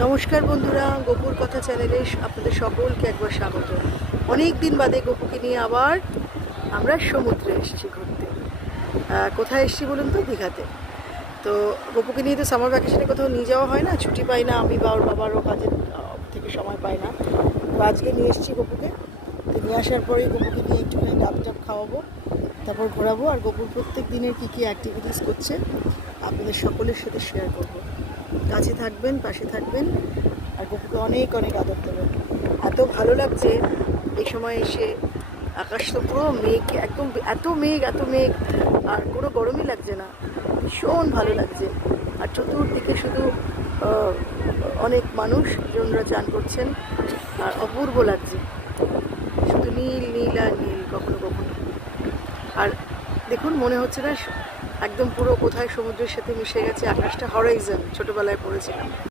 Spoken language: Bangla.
নমস্কার বন্ধুরা, গোপুর কথা চ্যানেলে আপনাদের সকলকে একবার স্বাগত। অনেক দিন বাদে গোপুকে নিয়ে আবার আমরা সমুদ্রে এসেছি ঘুরতে। কোথায় এসেছি বলুন তো? দীঘাতে। তো গোপুকে নিয়ে তো সামার ভ্যাকেশনে কোথাও নিয়ে যাওয়া হয় না, ছুটি পাই না আমি বা ওর বাবারও কাজের থেকে সময় পাই না। তো আজকে নিয়ে এসেছি গোপুকে। তো নিয়ে আসার পরেই গোপুকে নিয়ে একটুখানি ডাব টাব খাওয়াবো, তারপর ঘোরাবো। আর গোপুর প্রত্যেক দিনের কী কী অ্যাক্টিভিটিস করছে আপনাদের সকলের সাথে শেয়ার করবো। কাছে থাকবেন, পাশে থাকবেন, আর গোপুকে অনেক অনেক আদর দেবেন। এত ভালো লাগছে এই সময় এসে। আকাশ তো পুরো মেঘ, একদম এত মেঘ, আর কোনো গরমই লাগছে না, ভীষণ ভালো লাগছে। আর চতুর্দিকে শুধু অনেক মানুষজনরা চান করছেন, আর অপূর্ব লাগছে, শুধু নীল নীল আর নীল কখনো কখনো। আর দেখুন, মনে হচ্ছে না একদম পুরো কোথায় সমুদ্রের সাথে মিশে গেছে আকাশটা, হরাইজন ছোটোবেলায় পড়েছিলাম।